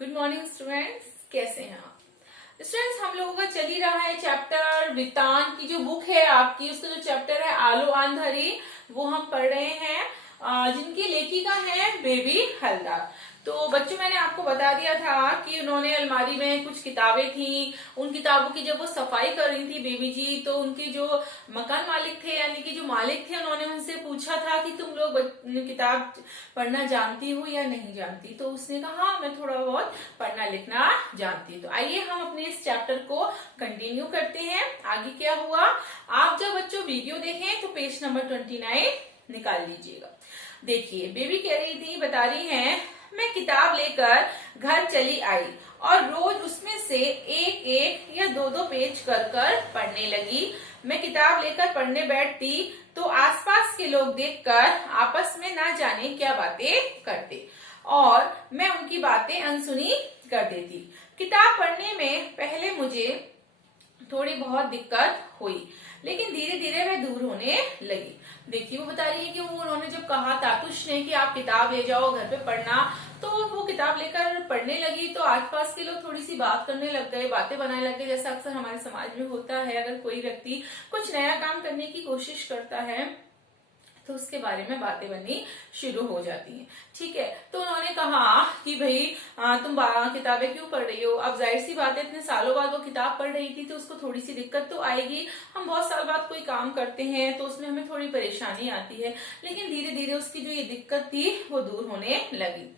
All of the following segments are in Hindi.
गुड मॉर्निंग स्टूडेंट्स, कैसे हैं आप? स्टूडेंट्स, हम लोगों का चल ही रहा है चैप्टर वृत्तांत की जो बुक है आपकी, उसका जो चैप्टर है आलो आंधरी, वो हम पढ़ रहे हैं, जिनकी लेखिका है बेबी हलदर। तो बच्चों, मैंने आपको बता दिया था कि उन्होंने अलमारी में कुछ किताबें थी, उन किताबों की जब वो सफाई कर रही थी बेबी जी, तो उनके जो मकान मालिक थे यानी कि जो मालिक थे, उन्होंने उनसे पूछा था कि तुम लोग किताब पढ़ना जानती हो या नहीं जानती। तो उसने कहा हाँ, मैं थोड़ा बहुत पढ़ना लिखना जानती हूँ। तो आइए हम अपने इस चैप्टर को कंटिन्यू करते हैं। आगे क्या हुआ, आप जब बच्चों वीडियो देखें तो पेज नंबर 29 निकाल लीजिएगा। देखिए, बेबी कह रही थी, बता रही है, मैं किताब लेकर घर चली आई और रोज उसमें से एक एक या दो दो पेज कर कर पढ़ने लगी। मैं किताब लेकर पढ़ने बैठती तो आसपास के लोग देखकर आपस में ना जाने क्या बातें करते और मैं उनकी बातें अनसुनी कर देती। किताब पढ़ने में पहले मुझे थोड़ी बहुत दिक्कत हुई, लेकिन धीरे धीरे वह दूर होने लगी। देखिए, वो बता रही है कि उन्होंने जब कहा तातुश ने कि आप किताब ले जाओ घर पे पढ़ना, तो वो किताब लेकर पढ़ने लगी तो आसपास के लोग थोड़ी सी बात करने लग गए, बातें बनाने लग गए। जैसा अक्सर हमारे समाज में होता है, अगर कोई व्यक्ति कुछ नया काम करने की कोशिश करता है तो उसके बारे में बातें बननी शुरू हो जाती हैं। ठीक है, तो उन्होंने कहा कि भाई तुम किताबें क्यों पढ़ रही हो? अब जाहिर सी बात है, इतने सालों बाद वो किताब पढ़ रही थी तो उसको थोड़ी सी दिक्कत तो आएगी। हम बहुत साल बाद कोई काम करते हैं तो उसमें हमें थोड़ी परेशानी आती है, लेकिन धीरे धीरे उसकी जो ये दिक्कत थी वो दूर होने लगी।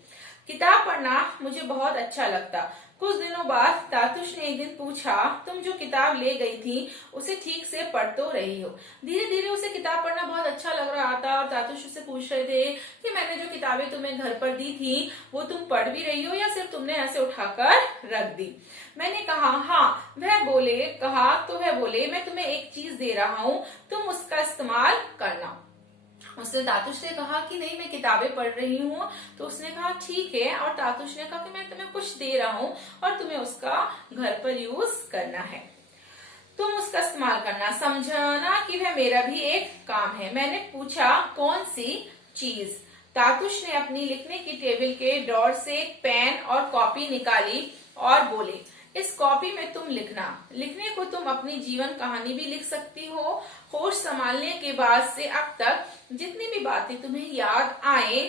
किताब पढ़ना मुझे बहुत अच्छा लगता। कुछ दिनों बाद तातुश ने एक दिन पूछा, तुम जो किताब ले गई थी उसे ठीक से पढ़ तो रही हो? धीरे धीरे उसे किताब पढ़ना बहुत अच्छा लग रहा था और तातुश उससे पूछ रहे थे कि मैंने जो किताबें तुम्हें घर पर दी थी वो तुम पढ़ भी रही हो या सिर्फ तुमने ऐसे उठाकर रख दी? मैंने कहा हाँ। वह बोले मैं तुम्हें एक चीज दे रहा हूँ, तुम उसका इस्तेमाल करना। उसने तातुश ने कहा कि नहीं, मैं किताबें पढ़ रही हूँ। तो उसने कहा ठीक है, और तातुश ने कहा कि मैं तुम्हें कुछ दे रहा हूँ और तुम्हें उसका घर पर यूज करना है, तुम उसका इस्तेमाल करना, समझना कि वह मेरा भी एक काम है। मैंने पूछा कौन सी चीज? तातुश ने अपनी लिखने की टेबल के ड्रॉर से एक पेन और कॉपी निकाली और बोले, इस कॉपी में तुम लिखने को तुम अपनी जीवन कहानी भी लिख सकती हो। होश संभालने के बाद से अब तक जितनी भी बातें तुम्हें याद आए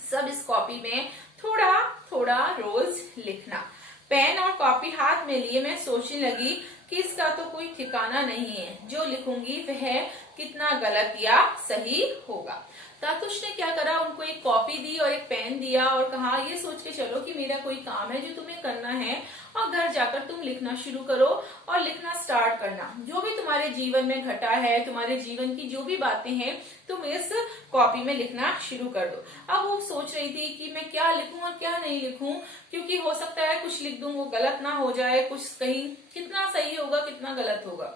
सब इस कॉपी में थोड़ा थोड़ा रोज लिखना। पेन और कॉपी हाथ में लिए मैं सोचने लगी कि इसका तो कोई ठिकाना नहीं है, जो लिखूंगी वह कितना गलत या सही होगा। तातुश ने क्या करा, उनको एक कॉपी दी और एक पेन दिया और कहा, ये सोच के चलो कि मेरा कोई काम है जो तुम्हें करना है और घर जाकर तुम लिखना शुरू करो और लिखना स्टार्ट करना। जो भी तुम्हारे जीवन में घटा है, तुम्हारे जीवन की जो भी बातें हैं, तुम इस कॉपी में लिखना शुरू कर दो। अब वो सोच रही थी कि मैं क्या लिखूं और क्या नहीं लिखूं, क्योंकि हो सकता है कुछ लिख दूं वो गलत ना हो जाए, कुछ कहीं कितना सही होगा कितना गलत होगा।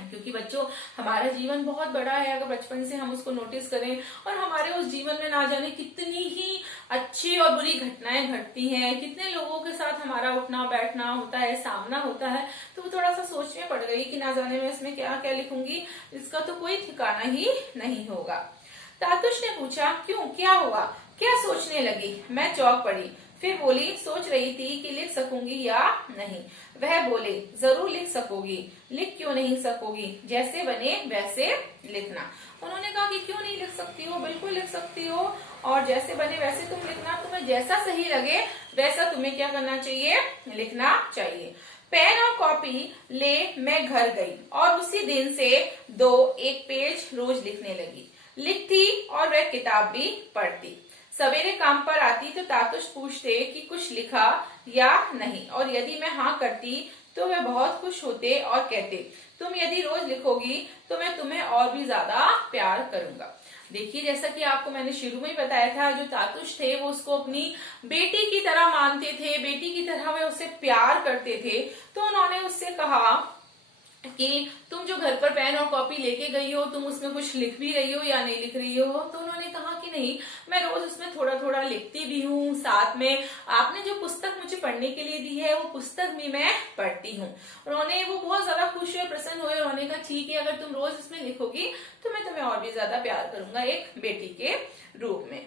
क्योंकि बच्चों, हमारा जीवन बहुत बड़ा है, अगर बचपन से हम उसको नोटिस करें और हमारे उस जीवन में ना जाने कितनी ही अच्छी और बुरी घटनाएं घटती हैं, कितने लोगों के साथ हमारा उठना बैठना होता है, सामना होता है, तो वो थोड़ा सा सोच में पड़ गई कि ना जाने में इसमें क्या क्या लिखूंगी, इसका तो कोई ठिकाना ही नहीं होगा। तातुश ने पूछा, क्यों, क्या हुआ, क्या सोचने लगी? मैं चौंक पड़ी, फिर बोली, सोच रही थी कि लिख सकूंगी या नहीं। वह बोले, जरूर लिख सकोगी, लिख क्यों नहीं सकोगी, जैसे बने वैसे लिखना। उन्होंने कहा कि क्यों नहीं लिख सकती हो, बिल्कुल लिख सकती हो, और जैसे बने वैसे तुम लिखना, तुम्हें जैसा सही लगे वैसा तुम्हें क्या करना चाहिए, लिखना चाहिए। पेन और कॉपी ले मैं घर गई और उसी दिन से एक पेज रोज लिखने लगी, लिखती और वह किताब भी पढ़ती। सवेरे काम पर आती तो तातुश पूछते कि कुछ लिखा या नहीं, और यदि मैं हाँ करती तो वे बहुत खुश होते और कहते, तुम यदि रोज लिखोगी तो मैं तुम्हें और भी ज्यादा प्यार करूंगा। देखिए, जैसा कि आपको मैंने शुरू में ही बताया था, जो तातुश थे वो उसको अपनी बेटी की तरह मानते थे, बेटी की तरह वे उससे प्यार करते थे। तो उन्होंने उससे कहा कि तुम जो घर पर पेन और कॉपी लेके गई हो, तुम उसमें कुछ लिख भी रही हो या नहीं लिख रही हो? तो उन्होंने कहा कि नहीं, मैं रोज उसमें थोड़ा थोड़ा लिखती भी हूँ, साथ में आपने जो पुस्तक मुझे पढ़ने के लिए दी है वो पुस्तक भी मैं पढ़ती हूँ। उन्होंने वो बहुत ज्यादा खुश हुए, प्रसन्न हुए। उन्होंने कहा ठीक है, अगर तुम रोज उसमें लिखोगी तो मैं तुम्हें और भी ज्यादा प्यार करूंगा एक बेटी के रूप में।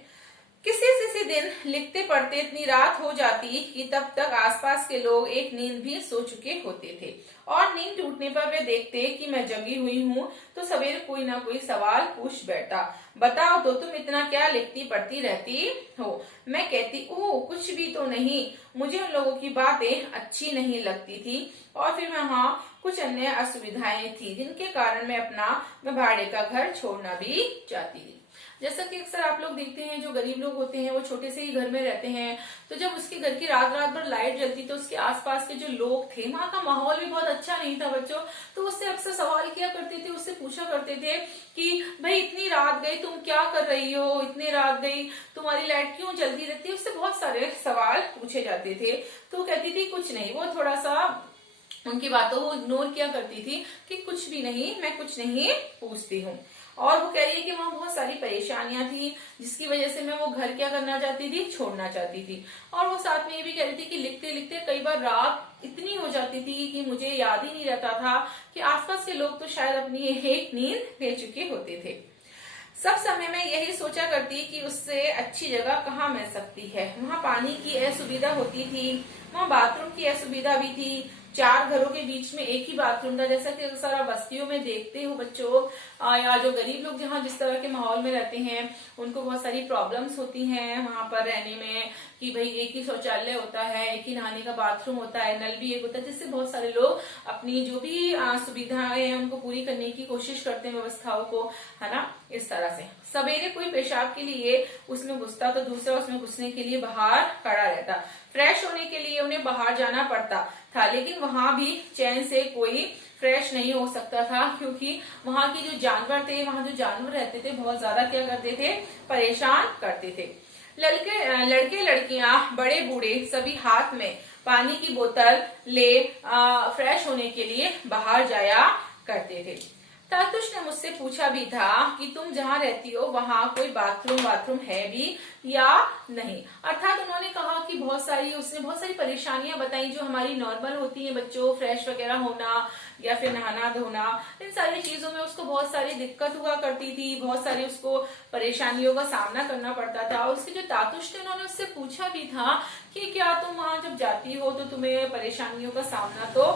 किसी किसी दिन लिखते पढ़ते इतनी रात हो जाती कि तब तक आसपास के लोग एक नींद भी सो चुके होते थे, और नींद टूटने पर वे देखते कि मैं जगी हुई हूँ तो सवेरे कोई ना कोई सवाल पूछ बैठा, बताओ तो तुम इतना क्या लिखती पढ़ती रहती हो। मैं कहती ओह कुछ भी तो नहीं, मुझे उन लोगों की बातें अच्छी नहीं लगती थी, और फिर वहाँ कुछ अन्य असुविधाएं थी जिनके कारण मैं भाड़े का घर छोड़ना भी चाहती थी। जैसा कि अक्सर आप लोग देखते हैं, जो गरीब लोग होते हैं वो छोटे से ही घर में रहते हैं, तो जब उसके घर की रात रात भर लाइट जलती तो उसके आसपास के जो लोग थे, वहां का माहौल भी बहुत अच्छा नहीं था बच्चों, तो उससे अक्सर सवाल किया करते थे, उससे पूछा करते थे कि भाई इतनी रात गई तुम क्या कर रही हो, इतनी रात गई तुम्हारी लाइट क्यों जलती रहती है, उससे बहुत सारे सवाल पूछे जाते थे। तो कहती थी कुछ नहीं, वो थोड़ा सा उनकी बातों को इग्नोर किया करती थी कि कुछ भी नहीं, मैं कुछ नहीं पूछती हूँ। और वो कह रही है कि वहां बहुत सारी परेशानियां थी जिसकी वजह से मैं वो घर क्या करना चाहती थी, छोड़ना चाहती थी। और वो साथ में ये भी कह रही थी कि लिखते लिखते कई बार रात इतनी हो जाती थी कि मुझे याद ही नहीं रहता था कि आसपास के लोग तो शायद अपनी एक नींद ले चुके होते थे। सब समय में यही सोचा करती कि उससे अच्छी जगह कहाँ मिल सकती है। वहाँ पानी की असुविधा होती थी, वहाँ बाथरूम की असुविधा भी थी, 4 घरों के बीच में एक ही बाथरूम था। जैसा कि अक्सर आप बस्तियों में देखते हो बच्चों, या जो गरीब लोग जहाँ जिस तरह के माहौल में रहते हैं उनको बहुत सारी प्रॉब्लम्स होती हैं वहां पर रहने में, कि भाई एक ही शौचालय होता है, एक ही नहाने का बाथरूम होता है, नल भी एक होता है, जिससे बहुत सारे लोग अपनी जो भी सुविधाएं हैं उनको पूरी करने की कोशिश करते हैं, व्यवस्थाओं को, है ना। इस तरह से सवेरे कोई पेशाब के लिए उसमें घुसता तो दूसरा उसमें घुसने के लिए बाहर खड़ा रहता, फ्रेश होने के लिए उन्हें बाहर जाना पड़ता था, लेकिन वहां भी चैन से कोई फ्रेश नहीं हो सकता था, क्योंकि वहां की जो जानवर थे, वहां जो जानवर रहते थे बहुत ज्यादा क्या करते थे, परेशान करते थे। लड़के लड़कियां बड़े बूढ़े सभी हाथ में पानी की बोतल ले फ्रेश होने के लिए बाहर जाया करते थे। तातुश ने मुझसे पूछा भी था कि तुम जहाँ रहती हो वहां कोई बाथरूम है भी या नहीं। अर्थात उन्होंने कहा कि उसने बहुत सारी परेशानियां बताई जो हमारी नॉर्मल होती हैं बच्चों, फ्रेश वगैरह होना या फिर नहाना धोना, इन सारी चीजों में उसको बहुत सारी दिक्कत हुआ करती थी, बहुत सारी उसको परेशानियों का सामना करना पड़ता था। और उसके जो तातुश थे उन्होंने उससे पूछा भी था कि क्या तुम वहां जब जाती हो तो तुम्हें परेशानियों का सामना तो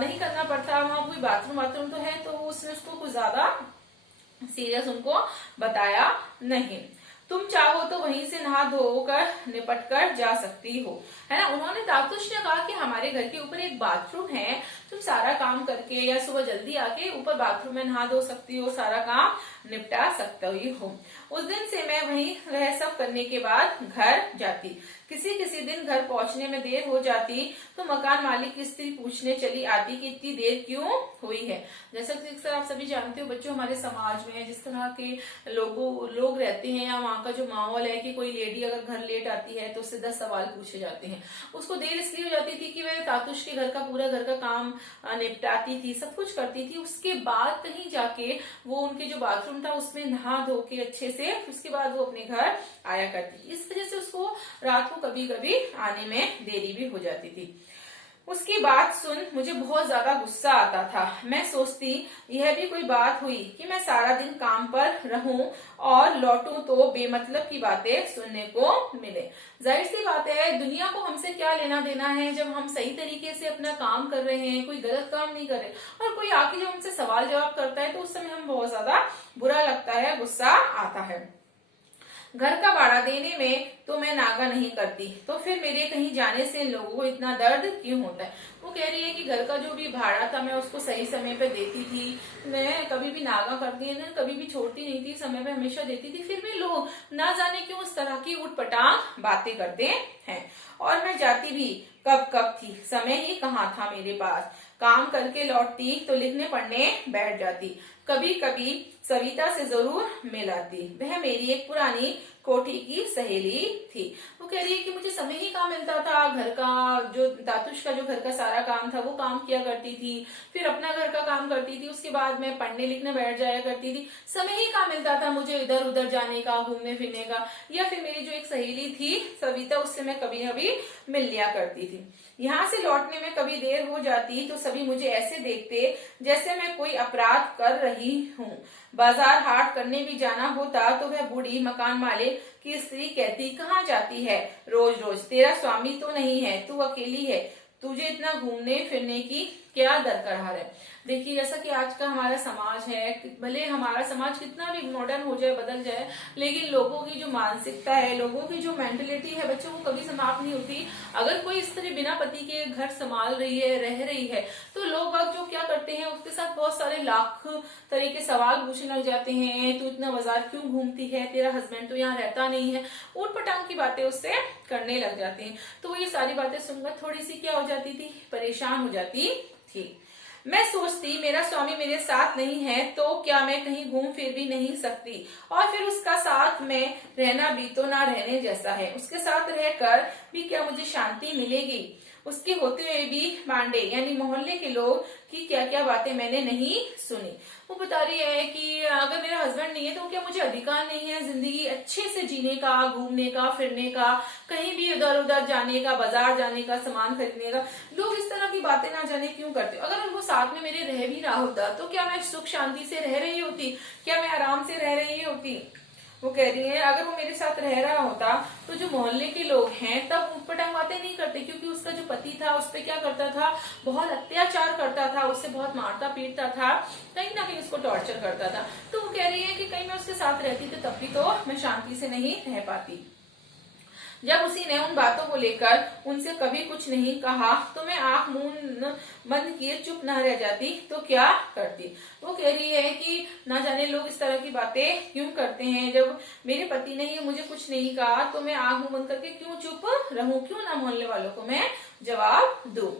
नहीं करना पड़ता, वहां कोई बाथरूम तो है। तो उसने उसको कुछ ज्यादा सीरियस उनको बताया नहीं। तुम चाहो तो वहीं से नहा धोकर निपट कर जा सकती हो, है ना। उन्होंने तातुश ने कहा कि हमारे घर के ऊपर एक बाथरूम है, तुम सारा काम करके या सुबह जल्दी आके ऊपर बाथरूम में नहा धो सकती हो, सारा काम निपटा सकती हो। उस दिन से मैं वहीं वह सब करने के बाद घर जाती। किसी किसी दिन घर पहुंचने में देर हो जाती तो मकान मालिक की स्त्री पूछने चली आती कि इतनी देर क्यों हुई है। जैसा कि अक्सर आप सभी जानते हो बच्चों, हमारे समाज में जिस तरह के लोग रहते हैं, या वहाँ का जो माहौल है कि कोई लेडी अगर घर लेट आती है तो उससे 10 सवाल पूछे जाते हैं। उसको देर इसलिए हो जाती थी कि वह तातुश के पूरा घर का काम निपटाती थी, सब कुछ करती थी, उसके बाद कहीं जाके वो उनके जो बाथरूम था उसमें नहा धो के अच्छे से उसके बाद वो अपने घर आया करती थी। इस वजह से उसको रात को कभी कभी आने में देरी भी हो जाती थी। उसकी बात सुन मुझे बहुत ज्यादा गुस्सा आता था। मैं सोचती यह भी कोई बात हुई कि मैं सारा दिन काम पर रहूं और लौटूं तो बेमतलब की बातें सुनने को मिले। जाहिर सी बात है, दुनिया को हमसे क्या लेना देना है जब हम सही तरीके से अपना काम कर रहे हैं, कोई गलत काम नहीं कर रहे, और कोई आके जब हमसे सवाल जवाब करता है तो उस समय हम बहुत ज्यादा बुरा लगता है, गुस्सा आता है। घर का भाड़ा देने में तो मैं नागा नहीं करती, तो फिर मेरे कहीं जाने से लोगों को इतना दर्द क्यों होता है। वो कह रही है कि घर का जो भी भाड़ा था मैं उसको सही समय पे देती थी, मैं कभी भी नागा करती है ना, कभी भी छोड़ती नहीं थी, समय पे हमेशा देती थी, फिर भी लोग ना जाने क्यों उस तरह की उठपटांग बातें करते हैं। और मैं जाती भी कब थी, समय ही कहाँ था मेरे पास। काम करके लौटती तो लिखने पढ़ने बैठ जाती, कभी कभी सविता से जरूर मिल आती, वह मेरी एक पुरानी कोठी की सहेली थी। वो कह रही है कि मुझे समय ही कहाँ मिलता था, घर का जो तातुश का जो घर का सारा काम था वो काम किया करती थी, फिर अपना घर का काम करती थी, उसके बाद मैं पढ़ने लिखने बैठ जाया करती थी, समय ही कहाँ मिलता था मुझे इधर उधर जाने का, घूमने फिरने का। या फिर मेरी जो एक सहेली थी सविता, उससे मैं कभी कभी मिल लिया करती थी। यहाँ से लौटने में कभी देर हो जाती तो सभी मुझे ऐसे देखते जैसे मैं कोई अपराध कर रही हूँ। बाजार हाट करने भी जाना होता तो वह बूढ़ी मकान मालिक कि स्त्री कहती कहाँ जाती है रोज रोज, तेरा स्वामी तो नहीं है, तू अकेली है, तुझे इतना घूमने फिरने की क्या दरकार है। देखिए जैसा कि आज का हमारा समाज है, भले हमारा समाज कितना भी मॉडर्न हो जाए, बदल जाए, लेकिन लोगों की जो मानसिकता है, लोगों की जो मेंटलिटी है बच्चों को कभी समाप्त नहीं होती। अगर कोई स्त्री बिना पति के घर संभाल रही है, रह रही है, तो लोग बाग जो क्या करते हैं उसके साथ बहुत सारे लाख तरह के सवाल पूछने लग जाते हैं। तू इतना बाजार क्यों घूमती है, तेरा हस्बैंड तो यहाँ रहता नहीं है, ऊट पटांग की बातें उससे करने लग जाते हैं। तो ये सारी बातें सुनकर थोड़ी सी क्या हो जाती थी, परेशान हो जाती थी। मैं सोचती मेरा स्वामी मेरे साथ नहीं है तो क्या मैं कहीं घूम फिर भी नहीं सकती, और फिर उसका साथ में रहना भी तो ना रहने जैसा है, उसके साथ रहकर भी क्या मुझे शांति मिलेगी। उसके होते हुए भी बांडे यानी मोहल्ले के लोग की क्या क्या बातें मैंने नहीं सुनी। वो बता रही है कि अगर मेरा हस्बैंड नहीं है तो क्या मुझे अधिकार नहीं है जिंदगी अच्छे से जीने का, घूमने का, फिरने का, कहीं भी इधर उधर जाने का, बाजार जाने का, सामान खरीदने का। लोग इस तरह की बातें ना जाने क्यों करते। अगर वो साथ में मेरे रह भी रहा होता तो क्या मैं सुख शांति से रह रही होती, क्या मैं आराम से रह रही होती। वो कह रही है अगर वो मेरे साथ रह रहा होता तो जो मोहल्ले के लोग हैं तब ऊटपटांग बातें नहीं करते, क्योंकि उसका जो पति था उस पर क्या करता था, बहुत अत्याचार करता था, उससे बहुत मारता पीटता था, कहीं ना कहीं उसको टॉर्चर करता था। तो वो कह रही है कि कहीं मैं उसके साथ रहती तो तब भी तो मैं शांति से नहीं रह पाती। जब उसी ने उन बातों को लेकर उनसे कभी कुछ नहीं कहा तो मैं आंख मुंह बंद किए चुप न रह जाती तो क्या करती। वो कह रही है कि ना जाने लोग इस तरह की बातें क्यों करते हैं, जब मेरे पति ने मुझे कुछ नहीं कहा तो मैं आंख मुंह बंद करके क्यों चुप रहूं, क्यों ना मोहल्ले वालों को मैं जवाब दूं।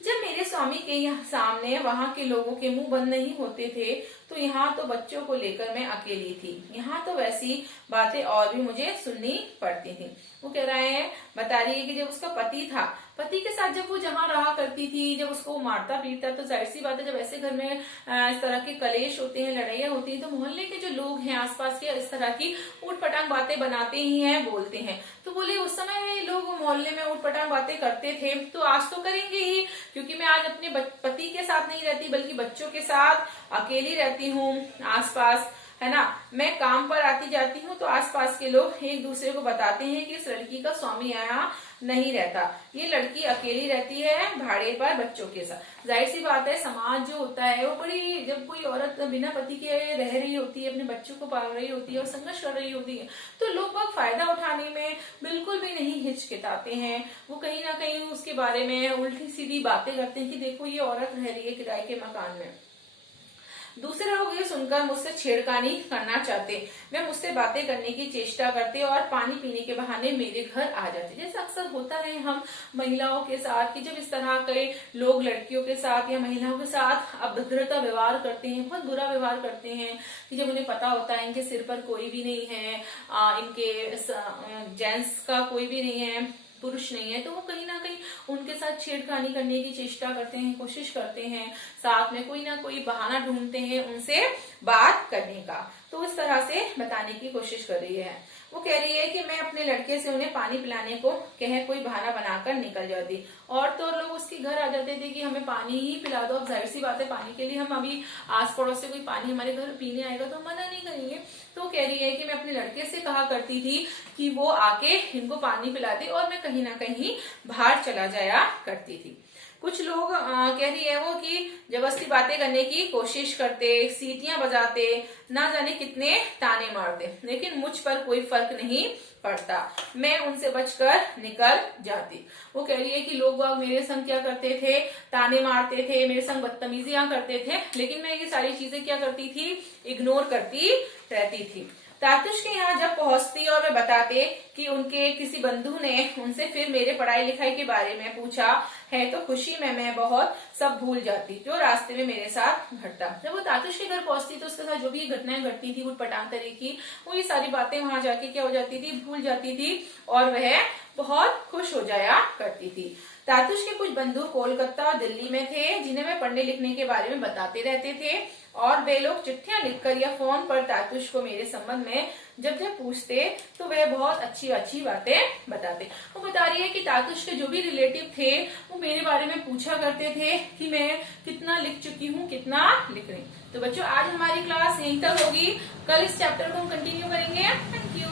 जब मेरे स्वामी के यहाँ सामने वहां के लोगों के मुंह बंद नहीं होते थे तो यहाँ तो बच्चों को लेकर मैं अकेली थी, यहाँ तो वैसी बातें और भी मुझे सुननी पड़ती थी। वो कह रहे हैं, बता रही है कि जब उसका पति था, पति के साथ जब वो जहाँ रहा करती थी, जब उसको मारता पीटता, तो जाहिर सी बात है जब ऐसे घर में इस तरह के कलेश होते हैं, लड़ाइयाँ होती हैं, तो मोहल्ले के जो लोग हैं आसपास के इस तरह की ऊटपटांग बातें बनाते ही हैं, बोलते हैं। तो बोले उस समय लोग मोहल्ले में ऊटपटांग बातें करते थे तो आज तो करेंगे ही, क्योंकि मैं आज अपने पति के साथ नहीं रहती बल्कि बच्चों के साथ अकेली रहती हूँ आसपास, है ना। मैं काम पर आती जाती हूँ तो आसपास के लोग एक दूसरे को बताते हैं कि इस लड़की का स्वामी यहाँ नहीं रहता, ये लड़की अकेली रहती है भाड़े पर बच्चों के साथ। जाहिर सी बात है समाज जो होता है वो बड़ी, जब कोई औरत बिना पति के रह रही होती है, अपने बच्चों को पाल रही होती है और संघर्ष कर रही होती है, तो लोग बहुत फायदा उठाने में बिल्कुल भी नहीं हिचकिचाते हैं। वो कहीं ना कहीं उसके बारे में उल्टी सीधी बातें करते हैं कि देखो ये औरत रह रही है किराए के मकान में। दूसरे लोग ये सुनकर मुझसे छेड़खानी करना चाहते, वे मुझसे बातें करने की चेष्टा करते और पानी पीने के बहाने मेरे घर आ जाते। जैसे अक्सर होता है हम महिलाओं के साथ कि जब इस तरह के लोग लड़कियों के साथ या महिलाओं के साथ अभद्रता व्यवहार करते हैं, बहुत बुरा व्यवहार करते हैं, कि जब उन्हें पता होता है इनके सिर पर कोई भी नहीं है, इनके जेंट्स का कोई भी नहीं है, पुरुष नहीं है, तो वो कहीं ना कहीं उनके साथ छेड़खानी करने की चेष्टा करते हैं, कोशिश करते हैं, साथ में कोई ना कोई बहाना ढूंढते हैं उनसे बात करने का। तो इस तरह से बताने की कोशिश कर रही है। वो कह रही है कि मैं अपने लड़के से उन्हें पानी पिलाने को कहे कोई बहाना बनाकर निकल जाती, और तो लोग उसके घर आ जाते थे कि हमें पानी ही पिला दो। अब जाहिर सी बात है पानी के लिए हम अभी आस पड़ोस से कोई पानी हमारे घर पीने आएगा तो हम मना नहीं करेंगे। तो कह रही है कि मैं अपने लड़के से कहा करती थी कि वो आके इनको पानी पिला दे और मैं कहीं ना कहीं बाहर चला जाया करती थी। कुछ लोग कह रही है वो कि जबरदस्ती बातें करने की कोशिश करते, सीटियां बजाते, ना जाने कितने ताने मारते, लेकिन मुझ पर कोई फर्क नहीं पड़ता, मैं उनसे बचकर निकल जाती। वो कह रही है कि लोग बाग मेरे संग क्या करते थे, ताने मारते थे, मेरे संग बदतमीजियां करते थे, लेकिन मैं ये सारी चीजें क्या करती थी, इग्नोर करती रहती थी। तातुश के यहाँ जब पहुंचती और वे बताते कि उनके किसी बंधु ने उनसे फिर मेरे पढ़ाई लिखाई के बारे में पूछा है तो खुशी में मैं बहुत सब भूल जाती जो रास्ते में मेरे साथ घटता। जब वो तातुश के घर पहुंचती तो उसके साथ जो भी घटनाएं घटती थी उटपटांग तरह की, वो ये सारी बातें वहां जाके क्या हो जाती थी, भूल जाती थी और वह बहुत खुश हो जाया करती थी। तातुश के कुछ बंधु कोलकाता और दिल्ली में थे जिन्हें मैं पढ़ने लिखने के बारे में बताते रहते थे, और वे लोग चिट्ठियां लिखकर या फोन पर तातुश को मेरे संबंध में जब जब पूछते तो वह बहुत अच्छी अच्छी बातें बताते। वो बता रही है कि तातुश के जो भी रिलेटिव थे वो मेरे बारे में पूछा करते थे कि मैं कितना लिख चुकी हूँ, कितना लिख रही। तो बच्चों आज हमारी क्लास यहीं तक होगी, कल इस चैप्टर को हम कंटिन्यू करेंगे। Thank you.